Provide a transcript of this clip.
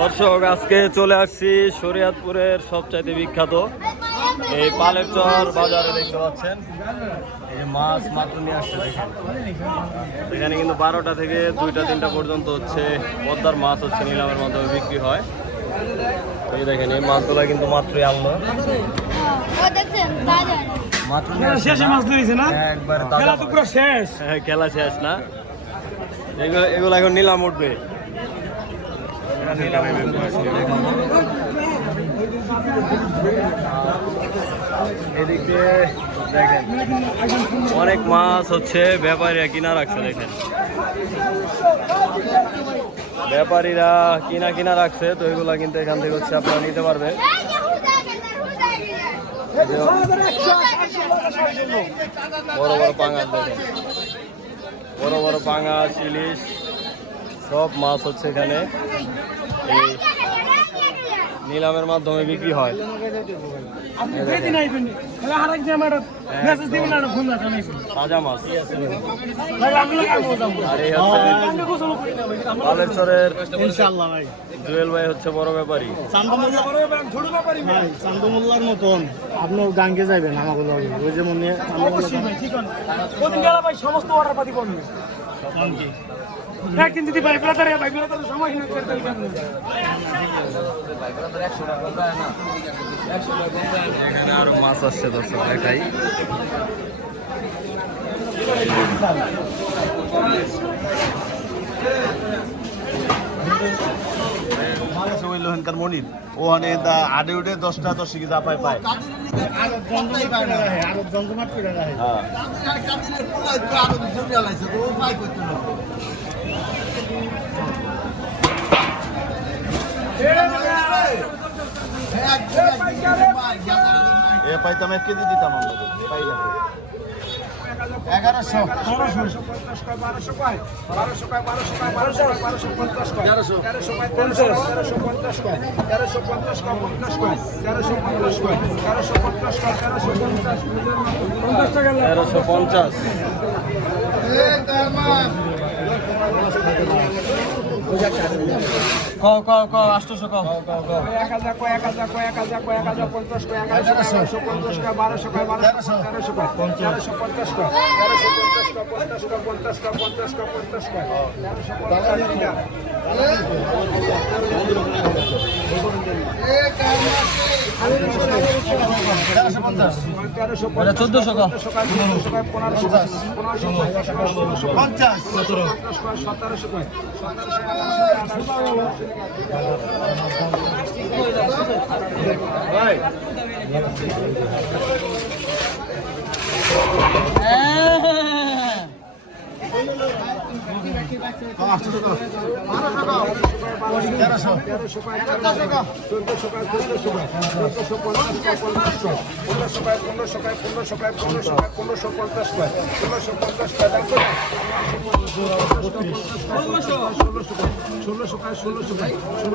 দর্শক আজকে চলে আসছি শরীয়তপুরের সবচাইতে বিখ্যাত এই পালের চর বাজারে। দেখতে পাচ্ছেন এই যে মাছ মাত্র নিয়ে আসছে দেখেন। এখানে কিন্তু 12টা থেকে 2টা 3টা পর্যন্ত হচ্ছে পদ্মার মাছ হচ্ছে নিলামের মাধ্যমে বিক্রি হয়। এই দেখেন এই মাছগুলা কিন্তু মাত্রই আনলো, মাত্র খেলা শেষ না, এগুলো এখন নিলাম উঠবে। এদিকে দেখেন অনেক মাছ হচ্ছে ব্যাপারীরা কিনা রাখছে। দেখেন ব্যাপারীরা কিনা রাখছে, তো এগুলা কিন্তু এখান থেকে হচ্ছে আপনারা নিতে পারবেন। বড় বড় পাঙাশ দেখেন, বড় বড় পাঙাশ ইলিশ সব মাছ হচ্ছে এখানে এই নিলামের মাধ্যমে বিক্রি হয়। তাজা মাছ আর এই হচ্ছে পালের চরের জুয়েল ভাই হচ্ছে বড় ব্যাপারী। চান্দমোল্লার মতন আপনার গাঙ্গে যাবেন আমাকে ওই যেমন সমস্ত অর্ডার পাতি করবে কিন্তু সময় এখানে আরো মাছ আসছে দর্শক দেখাই। মনির ওখানে আডে উঠে 10টা 10 কেজি পায় পায় এ পাইতাম 1 কেজি দিতাম আমরা পাইলাম 1100 1200 কয় 1200 কয় 1250 কয় 1350 কয় 1350 কয় 50 কয় 1350 কয় 1350 কও 800 কও 1000 কয় 1000 কয় 1000 কয় 1050 কয় 1150 কয় 1200 কয় 1200 1300 কয় 1350 কয় 1350 কয় 50 কয় 50 কয় 50 কয় 50 কয় 1600